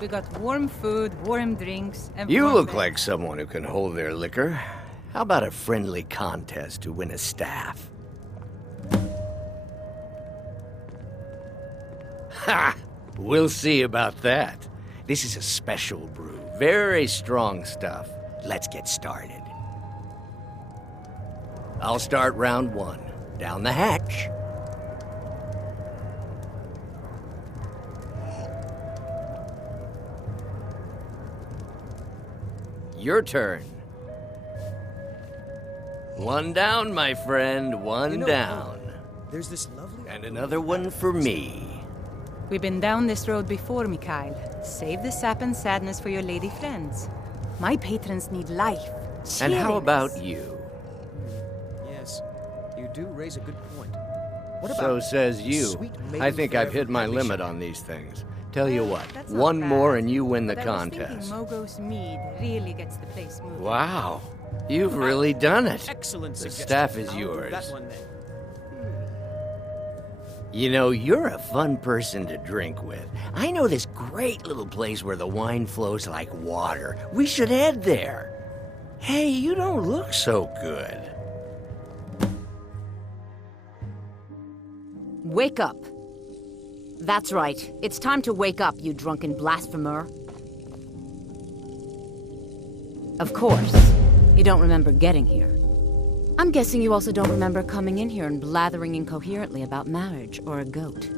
We got warm food, warm drinks, and You warm look beds. like someone who can hold their liquor. How about a friendly contest to win a staff? Ha! We'll see about that. This is a special brew. Very strong stuff. Let's get started. I'll start round one. Down the hatch. Your turn. One down, my friend. One down. There's this lovely... And another one for me. We've been down this road before, Mikhail. Save the sap and sadness for your lady friends. My patrons need life. And how cheeriness. about you? Yes, you do raise a good point. What about... So says you. sweet maiden I think I've fare hit from my Hadley limit Shire? on these things. Tell you what, That's not one bad. more and you win the But I was thinking contest. Mogo's mead really gets the place moving. Wow, you've really done it. Excellent The suggestion. staff is I'll do yours. that one then. You know, you're a fun person to drink with. I know this great little place where the wine flows like water. We should head there. Hey, you don't look so good. Wake up. That's right. It's time to wake up, you drunken blasphemer. Of course, you don't remember getting here. I'm guessing you also don't remember coming in here and blathering incoherently about marriage or a goat.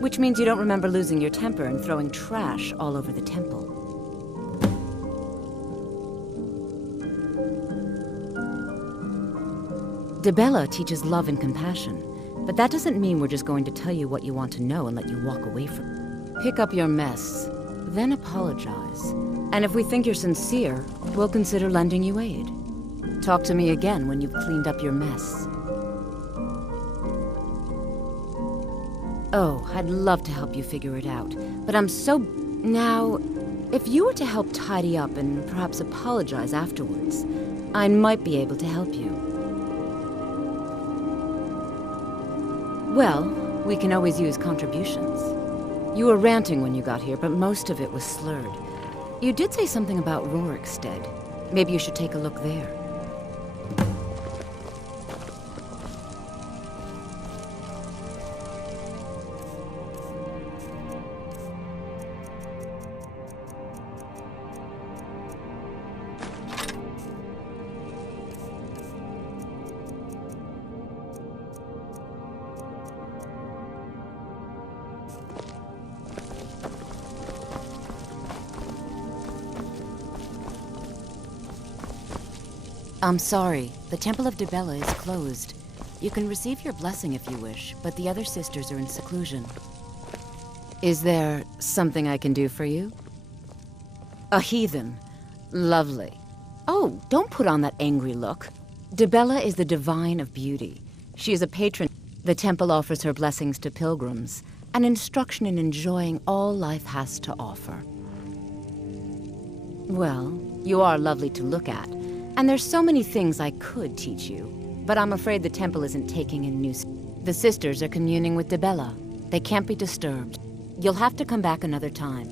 Which means you don't remember losing your temper and throwing trash all over the temple. Dibella teaches love and compassion, but that doesn't mean we're just going to tell you what you want to know and let you walk away from it. Pick up your mess, then apologize. And if we think you're sincere, we'll consider lending you aid. Talk to me again when you've cleaned up your mess. Oh, I'd love to help you figure it out, but I'm so... Now, if you were to help tidy up and perhaps apologize afterwards, I might be able to help you. Well, we can always use contributions. You were ranting when you got here, but most of it was slurred. You did say something about Rorikstead. Maybe you should take a look there. I'm sorry, the Temple of Dibella is closed. You can receive your blessing if you wish, but the other sisters are in seclusion. Is there something I can do for you? A heathen. Lovely. Oh, don't put on that angry look. Dibella is the divine of beauty. She is a patron. The temple offers her blessings to pilgrims, and instruction in enjoying all life has to offer. Well, you are lovely to look at. And there's so many things I could teach you, but I'm afraid the temple isn't taking in new... The sisters are communing with Dibella. They can't be disturbed. You'll have to come back another time.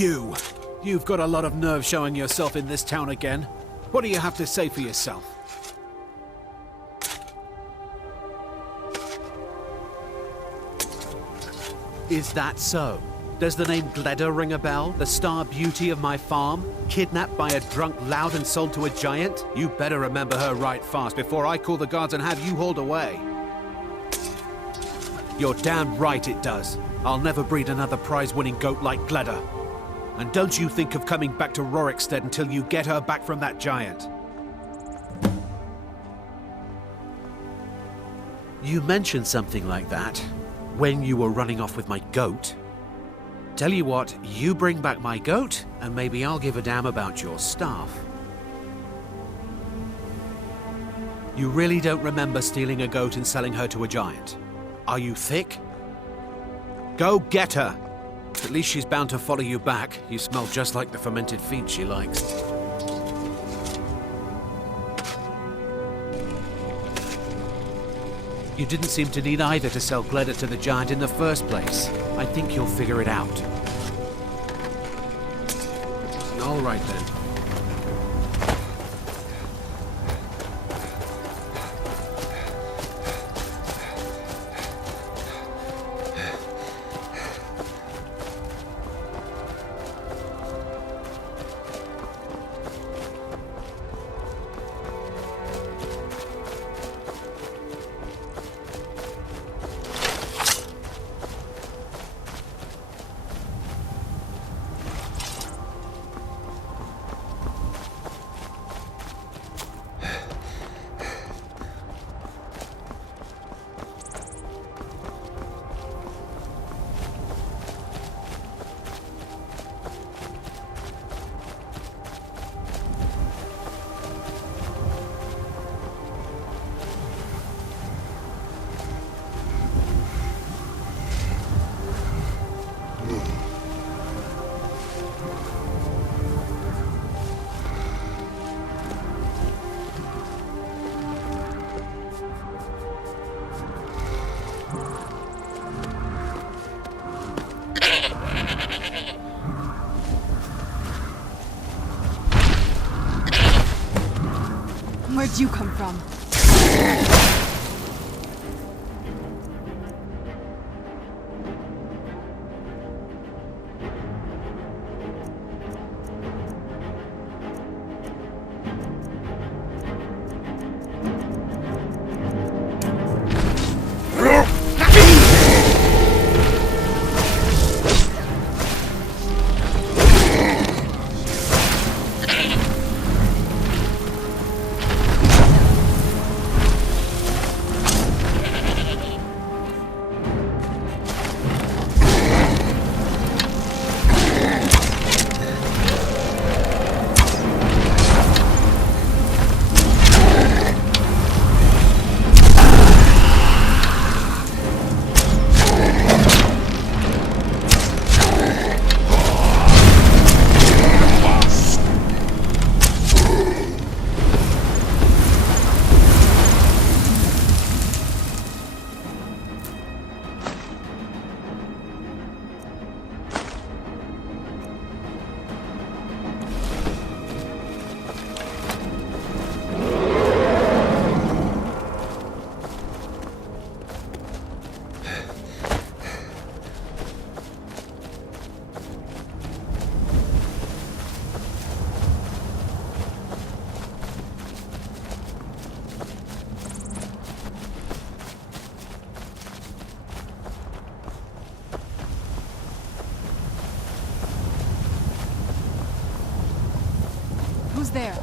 You've got a lot of nerve showing yourself in this town again. What do you have to say for yourself? Is that so? Does the name Gleda ring a bell? The star beauty of my farm? Kidnapped by a drunk lout and sold to a giant? You better remember her right fast before I call the guards and have you hauled away. You're damn right it does. I'll never breed another prize-winning goat like Gleda. And don't you think of coming back to Rorikstead until you get her back from that giant. You mentioned something like that when you were running off with my goat. Tell you what, you bring back my goat, and maybe I'll give a damn about your staff. You really don't remember stealing a goat and selling her to a giant? Are you thick? Go get her! At least she's bound to follow you back. You smell just like the fermented feed she likes. You didn't seem to need either to sell Gleda to the giant in the first place. I think you'll figure it out. All right then. Where'd you come from? Who's there?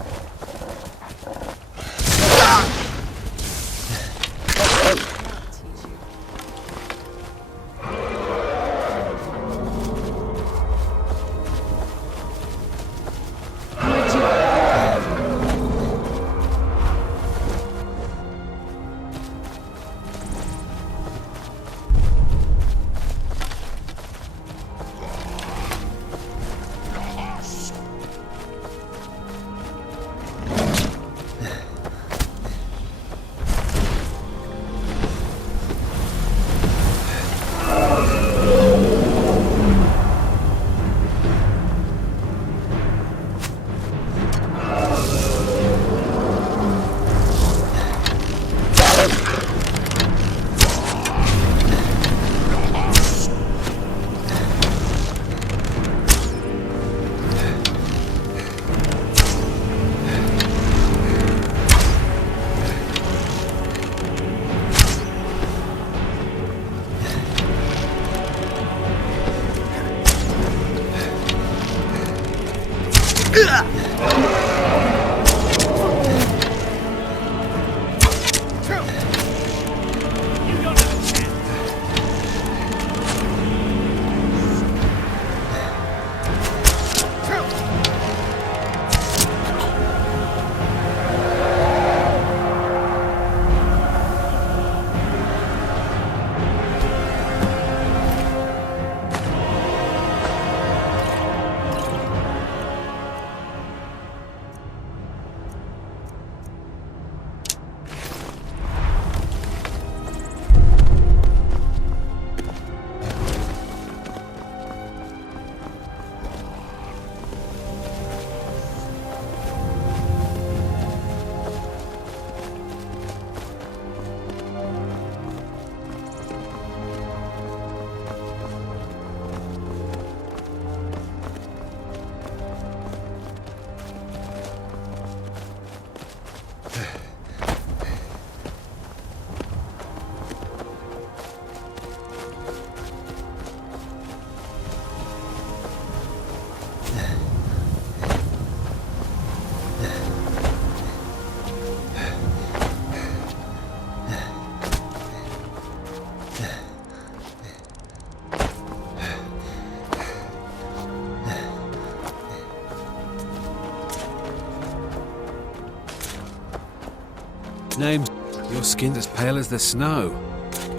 Name's... Your skin's as pale as the snow.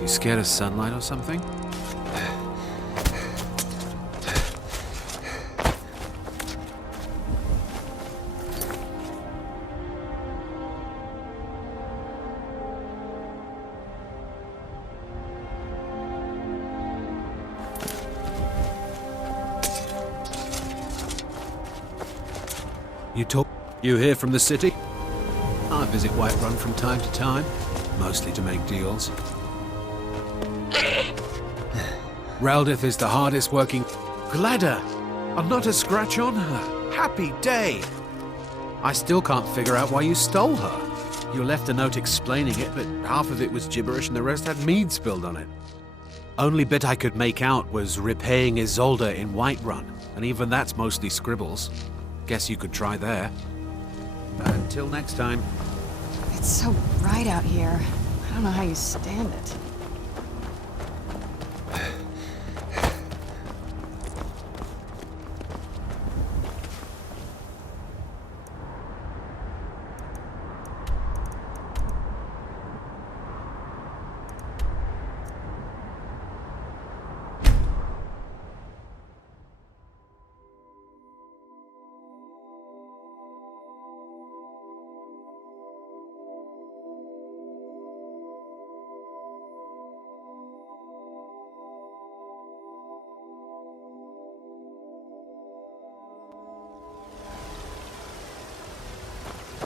You scared of sunlight or something? You here from the city? I visit Whiterun from time to time, mostly to make deals. Reldith is the hardest working... Gladder! And not a scratch on her. Happy day! I still can't figure out why you stole her. You left a note explaining it, but half of it was gibberish and the rest had mead spilled on it. Only bit I could make out was repaying Isolde in Whiterun, and even that's mostly scribbles. Guess you could try there. Until next time. It's so bright out here. I don't know how you stand it.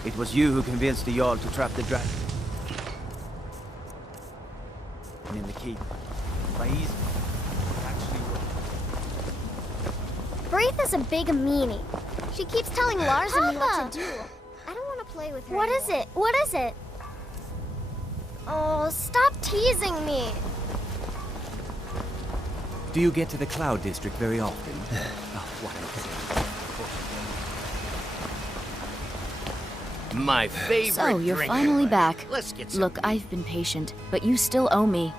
It was you who convinced the Jarl to trap the dragon. And in the keep, by easy, it actually worked. Braith is a big meanie. She keeps telling Lars and me what to do. I don't want to play with her. What is it? What is it? Oh, stop teasing me. Do you get to the Cloud District very often? Oh, what an accident. My favorite So, you're drinking finally buddy. back. Let's get some. Look, I've been patient, but you still owe me.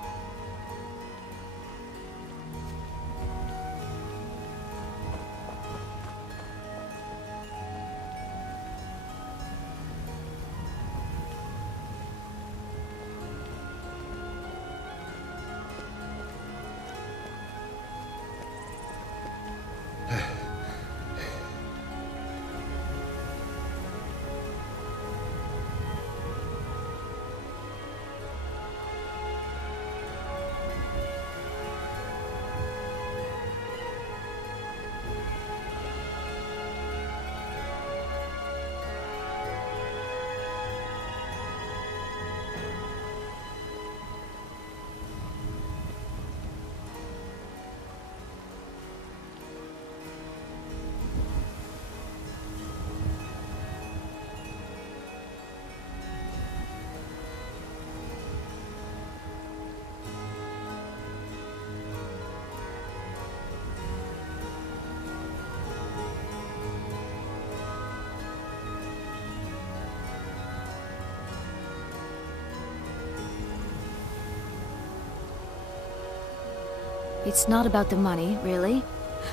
It's not about the money, really.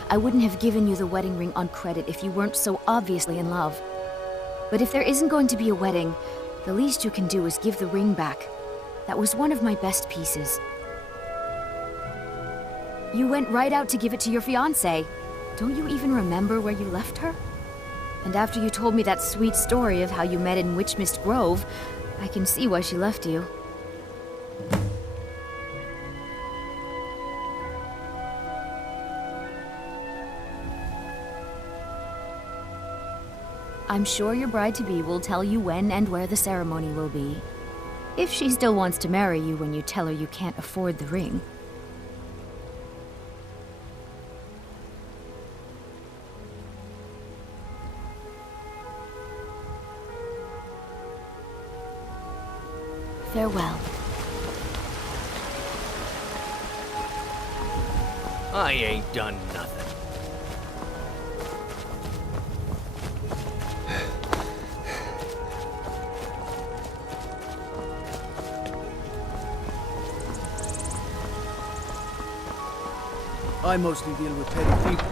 I wouldn't have given you the wedding ring on credit if you weren't so obviously in love. But if there isn't going to be a wedding, the least you can do is give the ring back. That was one of my best pieces. You went right out to give it to your fiancé. Don't you even remember where you left her? And after you told me that sweet story of how you met in Witchmist Grove, I can see why she left you. I'm sure your bride-to-be will tell you when and where the ceremony will be. If she still wants to marry you when you tell her you can't afford the ring. Farewell. I ain't done nothing. I mostly deal with petty people.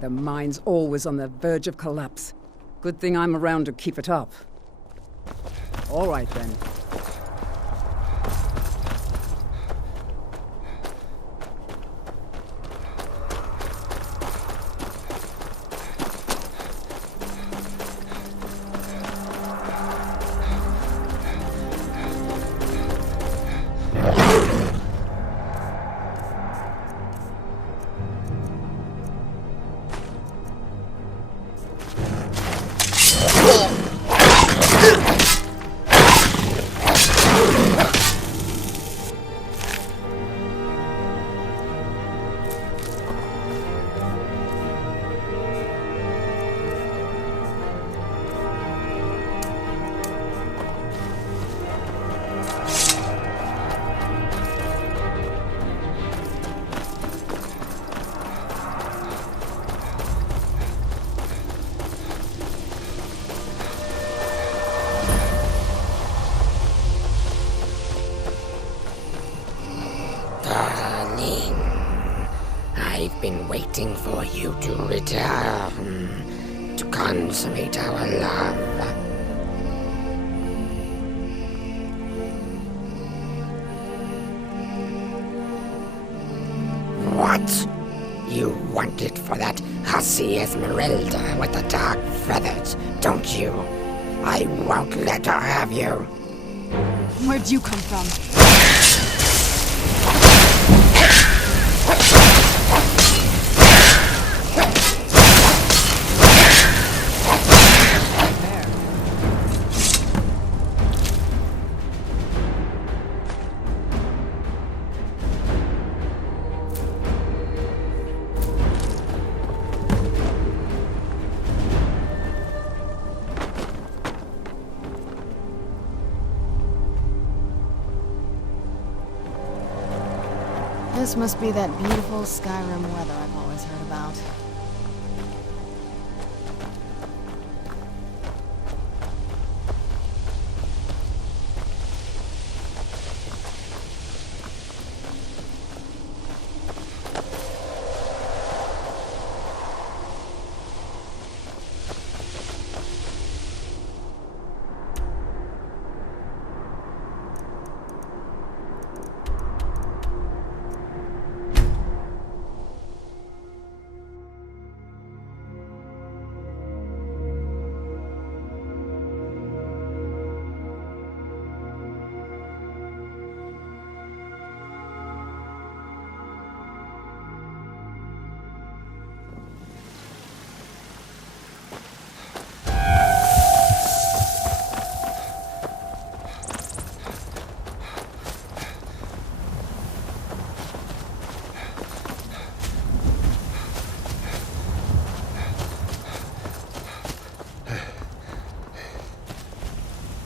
The mine's always on the verge of collapse. Good thing I'm around to keep it up. All right, then. I've been waiting for you to return, to consummate our love. What? You want it for that hussy Esmeralda with the dark feathers, don't you? I won't let her have you. Where'd you come from? This must be that beautiful Skyrim weather I've always heard about.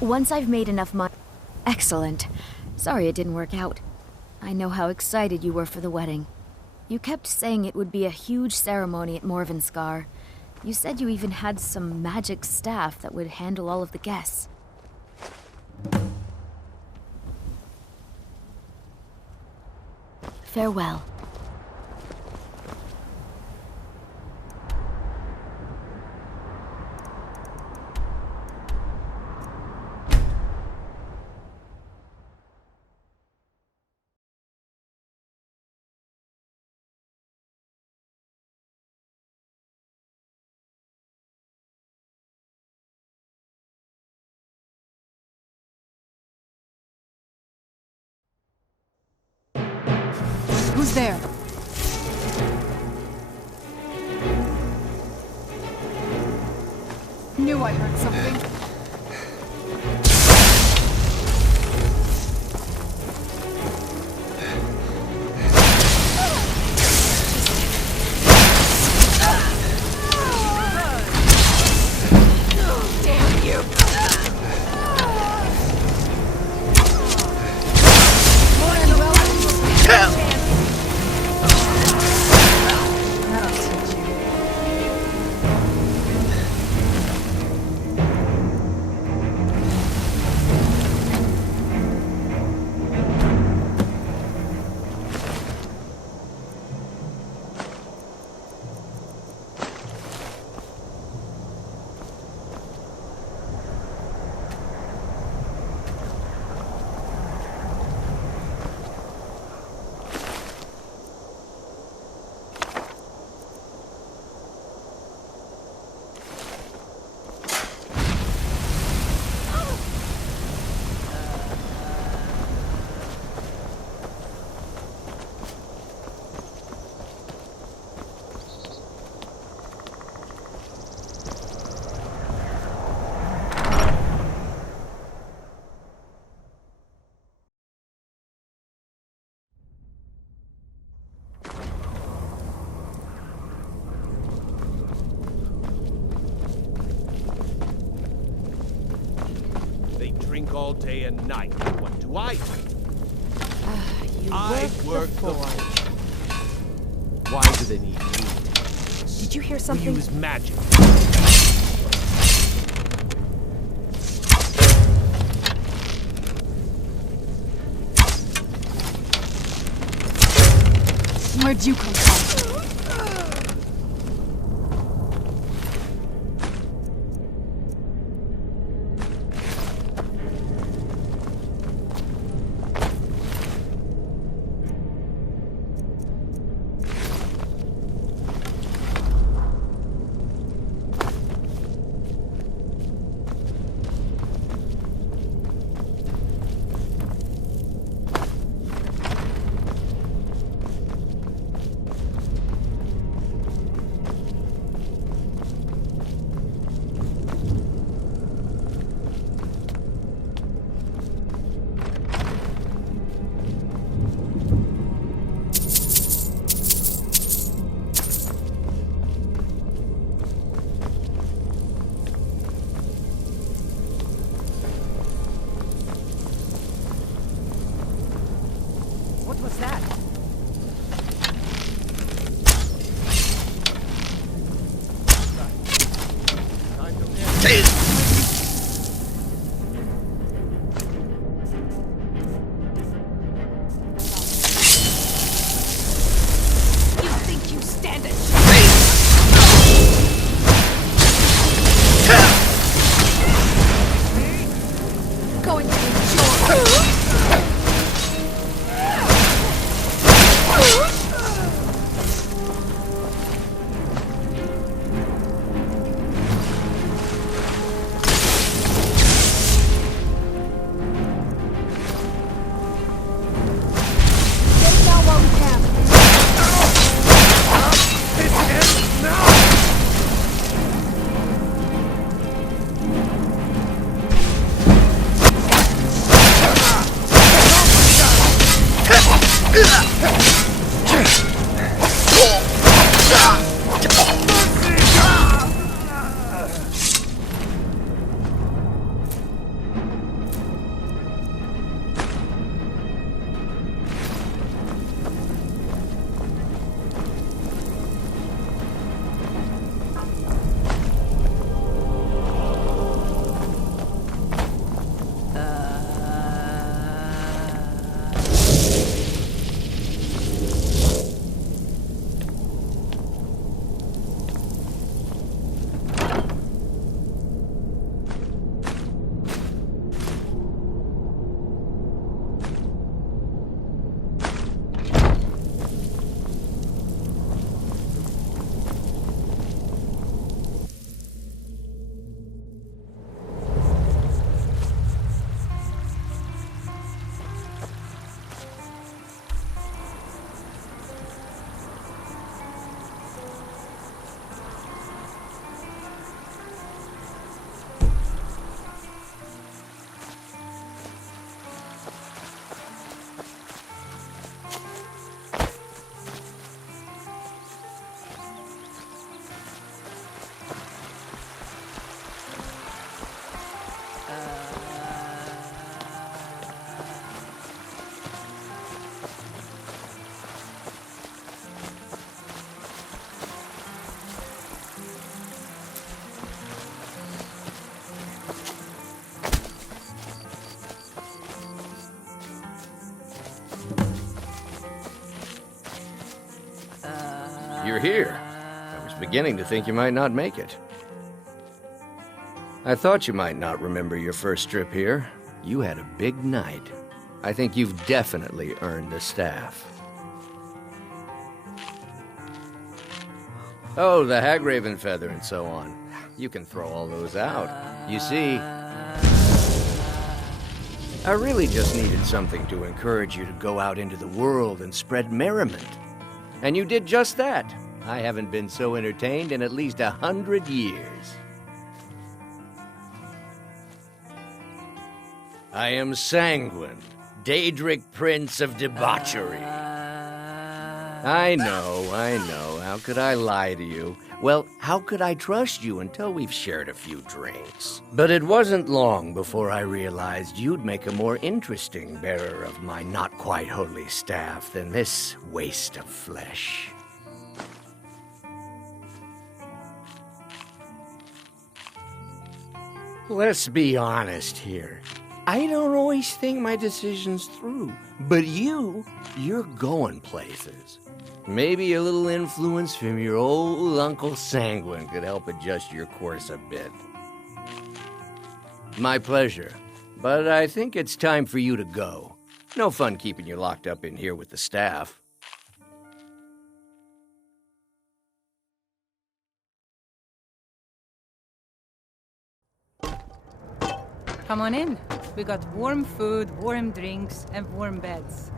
Once I've made enough money... Excellent. Sorry it didn't work out. I know how excited you were for the wedding. You kept saying it would be a huge ceremony at Morvenskar. You said you even had some magic staff that would handle all of the guests. Farewell. Who's there? Knew I heard something. Drink all day and night. What do I do? I work the Why do they need me? Did you hear We something? use magic. Where'd you come from? What was that? You think you stand a Going to enjoy. you're here. I was beginning to think you might not make it. I thought you might not remember your first trip here. You had a big night. I think you've definitely earned the staff. Oh, the Hagraven feather and so on. You can throw all those out. You see, I really just needed something to encourage you to go out into the world and spread merriment. And you did just that. I haven't been so entertained in at least 100 years. I am Sanguine, Daedric Prince of Debauchery. I know. How could I lie to you? Well, how could I trust you until we've shared a few drinks? But it wasn't long before I realized you'd make a more interesting bearer of my not-quite-holy staff than this waste of flesh. Let's be honest here. I don't always think my decisions through, but you're going places. Maybe a little influence from your old Uncle Sanguine could help adjust your course a bit. My pleasure, but I think it's time for you to go. No fun keeping you locked up in here with the staff. Come on in. We got warm food, warm drinks, and warm beds.